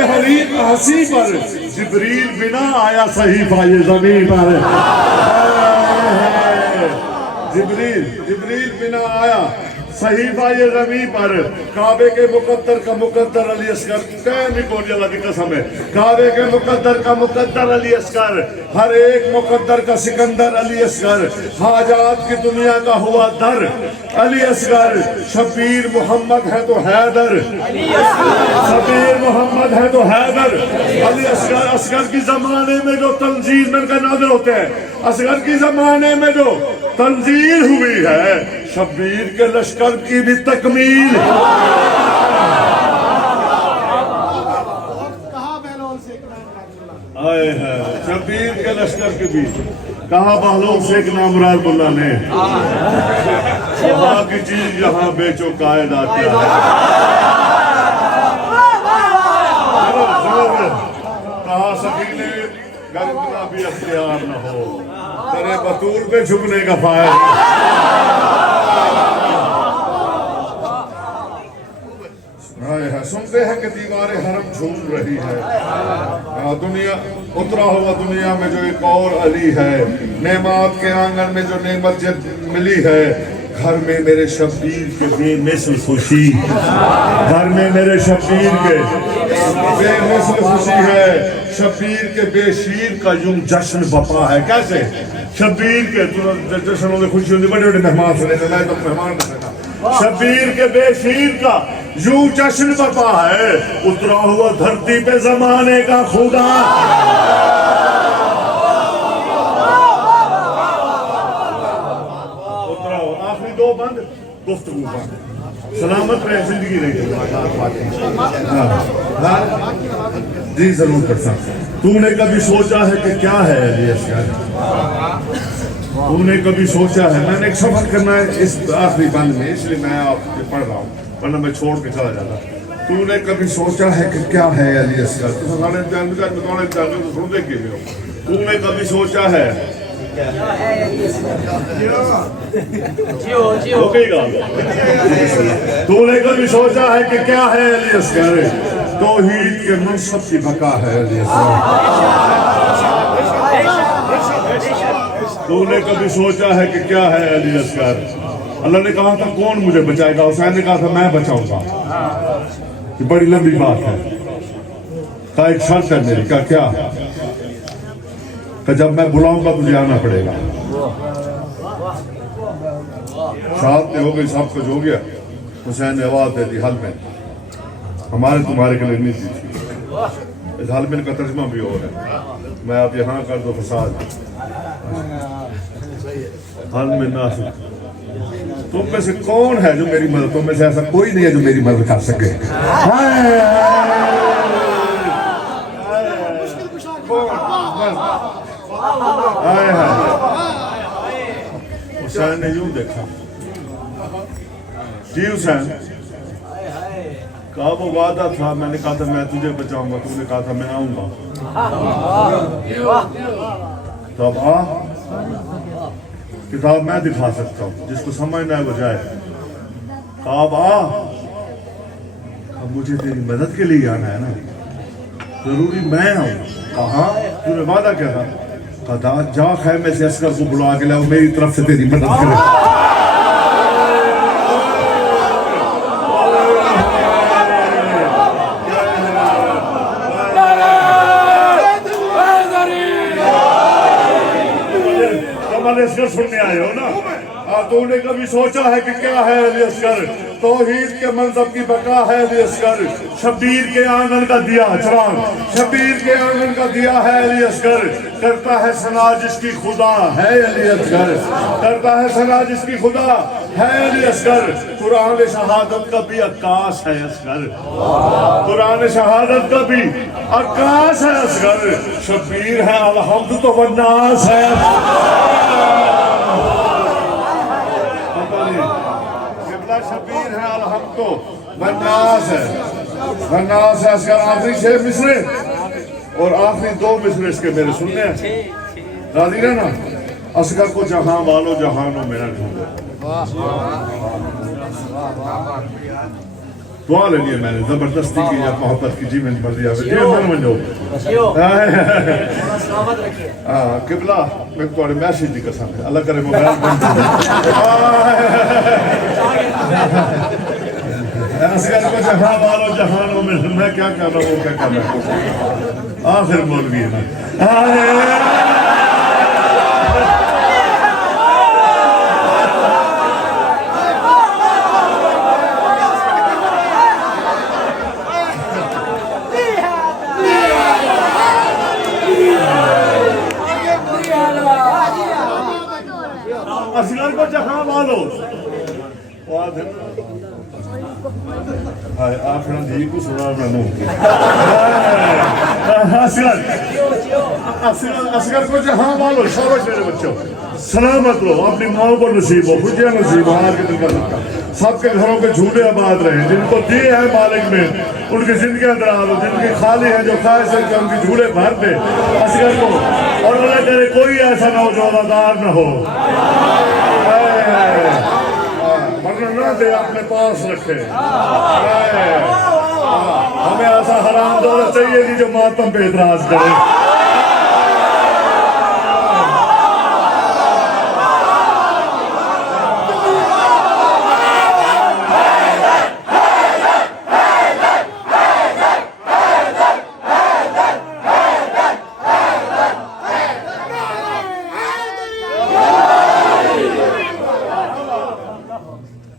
हंसी पर, जिब्रील बिना आया सहीफा ये ज़मीन पर, जिब्रील बिना आया सहीफा ये ज़मीं पर काबे के मुकद्दर का मुकद्दर अली असगर कैम कोनी अल्लाह की कसम है, काबे के मुकद्दर का मुकद्दर अली असगर, हर एक मुकद्दर का सिकंदर अली असगर, हाजात की दुनिया का हुआ दर अली असगर, शबीर मोहम्मद है तो हैदर, शबीर मोहम्मद है तो हैदर अली असगर। असगर की जमाने में जो तंजील में का नाज़िल होते हैं, असगर की जमाने में जो तंजील हुई है, शब्बीर के लश्कर की भी तकमील। आए हैं शब्बीर के लश्कर की भी कहा बहलों से एक नामुराद मुल्ला ने वहां की चीज यहाँ बेचो कायदा क्या है। कहा सकीने गलतना भी अख्तियार न हो, तेरे बतूल पे झुकने का फायदा। सुनते हैं कि दीवारें हरम झूम रही है, दुनिया उतरा हुआ दुनिया में जो एक और अली है, नेमात के आंगन में जो नेमत जब मिली है, घर में मेरे शब्बीर के बेमिसल खुशी, घर में मेरे शब्बीर के बेमिसल खुशी है, शब्बीर के बेशीर का यूं जश्न बपा है। कैसे शब्बीर के जश्न होने खुशी होती, बड़े बड़े मेहमान सुने थे, मैं तो मेहमान था। शब्बीर के बेशीर का यूं जश्न बपा है, उतरा हुआ धरती पे जमाने का खुदा। उतरा हुआ आखिरी दो बंद गुफ्तगू बंद, सलामत रहे जिंदगी नहीं। जी जरूर कर सकते। तूने कभी सोचा है कि क्या है अली असगर? तूने कभी सोचा है? मैंने एक सफर करना है इस आखिरी बंद में, इसलिए मैं आपको पढ़ रहा हूँ, वरना मैं छोड़ के चला जाता। तूने कभी सोचा है कि क्या है अली असगर? सुनते के लिए तूने कभी सोचा है? तूने कभी सोचा है कि क्या है अली असगर? तौहीद के मनसब की बका है अली असगर। तूने कभी सोचा है कि क्या है अली असगर? अल्लाह ने कहा था कौन मुझे बचाएगा, हुसैन ने कहा था मैं बचाऊंगा। ये बड़ी लंबी बात है। का एक शर्त है मेरी, का क्या? कि जब मैं बुलाऊंगा तुझे आना पड़ेगा। शहादत हो गई, सब कुछ हो गया, हुसैन ने आवाज दे दी हल में, हमारे तुम्हारे के लिए नहीं थी। इस हल में का तर्जमा भी हो रहा है, मैं आप यहाँ कर दो फसाद हल में ना। तुम में से कौन है जो मेरी मदद, तुम में से ऐसा कोई नहीं है जो मेरी मदद कर सके। हुसैन ने यूं देखा, जी हुसैन कहा वो वादा था, मैंने कहा था मैं तुझे बचाऊंगा, तूने कहा था मैं आऊंगा, तब आ किताब मैं दिखा सकता हूँ, जिसको समझना है वो जाए। अब आ, अब मुझे तेरी मदद के लिए आना है ना, जरूरी मैं आऊँ। कहा तूने वादा क्या था? कहा जा खैमे से असगर को बुला के लाओ, मेरी तरफ से तेरी मदद करे। सुनने आए हो ना? तूने कभी सोचा है कि क्या है अली असगर? तौहीद के मंजब की बका है अली असगर। शब्बीर के आंगन का दिया चराग, शब्बीर के आंगन का दिया है अली असगर। करता है सना जिसकी खुदा है अली असगर, करता है सना जिसकी खुदा है अली असगर। कुरान शहादत का भी अक्काश है असगर, कुरान शहादत का भी अक्काश है असगर। शब्बीर है अलहम्द तो वन्नास है, शब्बीर है अलहम्द तो वन्नास है, वन्नास है असगर। आखिरी 6 मिसरे और आखिरी 2 मिसरे इसके मेरे सुनने हैं, राजी रहना। असगर को जहां वालो जहानो मेरा ढूंढो। दुआ ले लिए मैंने, जबरदस्ती की या मोहब्बत की, जी मैंने पढ़ दिया किबला। मैं थोड़े मैसेज की कसम है, अल्लाह करे मोबाइल असगर को जहां वालों जहानों में मैं क्या कर रहा हूँ, क्या कर रहा हूँ, आखिर बोल भी ना। असगर को जहां वालों आखिर जी को सुना मैंने असगर को जहां वालो शाबाश मेरे बच्चों, सलामत लो, अपनी माओ को नसीब हो, खुशियां नसीब हो, हार के दिल का सबका, सबके घरों के झूले आबाद रहे, जिनको दिए हैं मालिक में उनकी जिंदगी दराज हो, जिनकी खाली है जो ख्वाहिश है कि उनकी झूले भर दे असगर को, और अल्लाह करे कोई ऐसा ना हो जो अदादार न हो, वरना ना दे अपने पास रखे। हमें ऐसा हराम दौलत चाहिए कि जो मातम पे इतराज करे।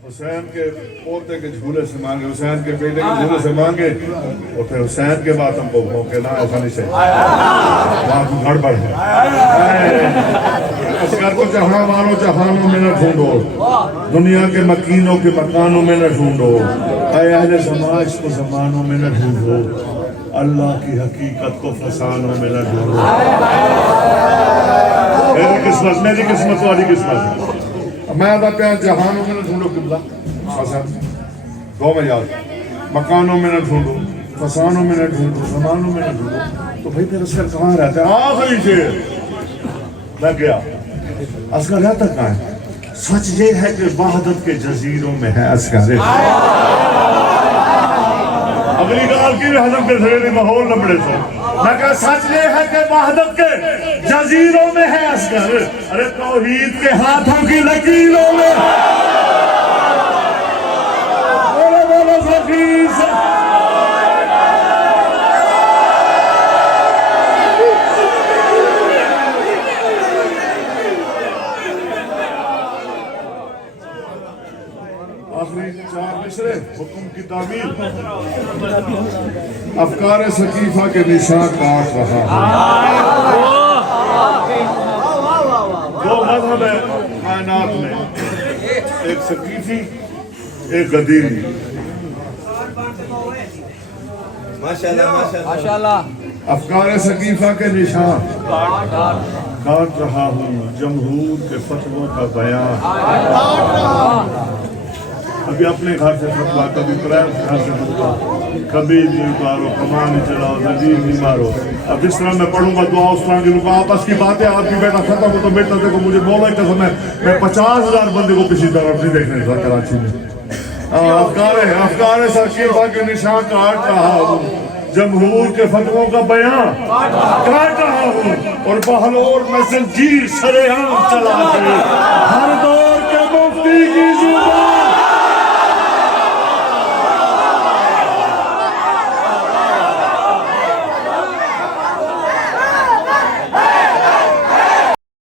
हुसैन के पोते के झूले से मांगे, हुसैन के बेटे के झूले से मांगे, और फिर हुसैन के बाद हमको भोंके ना, ऐसा नहीं चाहिए, वहाँ तो गड़बड़ है। असगर को जहां वालों जहानों में न ढूंढो, दुनिया के मकीनों के मकानों में न ढूंढो, अहले समाज को जमानों में न ढूंढो, अल्लाह की हकीकत को फसानों में न ढूंढो। मेरी किस्मत वाली किस्मत है, मैं आता प्यार जहानों में न ढूंढो किबला दो में याद, मकानों में न ढूंढो, फसानों में न ढूंढो, जमानों में न ढूंढो, तो भाई फिर असगर कहाँ रहता है? आखिरी शेर लग गया, असगर रहता कहाँ है? सच ये है कि वहादत के जजीरों में है असगर। अगली गाल की हजम के सरे माहौल न बड़े सो, मैं कहा सच ये है कि वहादत के जजीरों में है असगर, अरे तौहीद के हाथों की लकीरों में, बोलो बोलो फकीर से। आखिरी चार मिसरे हुक्म की तामील, अफकार सकीफा के निशान काट रहा है। दो मजहब है कायनात में, एक सकीफी एक गदीरी। माशाल्लाह माशाल्लाह। अफकार सकीफा के निशान काट रहा हूँ, जमहूर के फतवों का बयान। अभी अपने घर से फतवा, कभी प्रैम घर से फतवा, कभी भी उतारो, कमान चलाओ, नजीर नहीं मारो। अब जिस तरह मैं पढ़ूंगा दुआ उस तरह की लूंगा। आपस की बातें आपकी बेटा खत्म हो तो बेटा देखो मुझे बोलो एक समय मैं 50,000 बंदे को किसी तरफ नहीं देखने था कराची में। अफकार सकीफा के निशान काट रहा हूँ, जमहूर के फतवों का बयान काट रहा हूँ, और बहलोर में जंजीर सरेआम चला के हर दौर के मुफ्ती की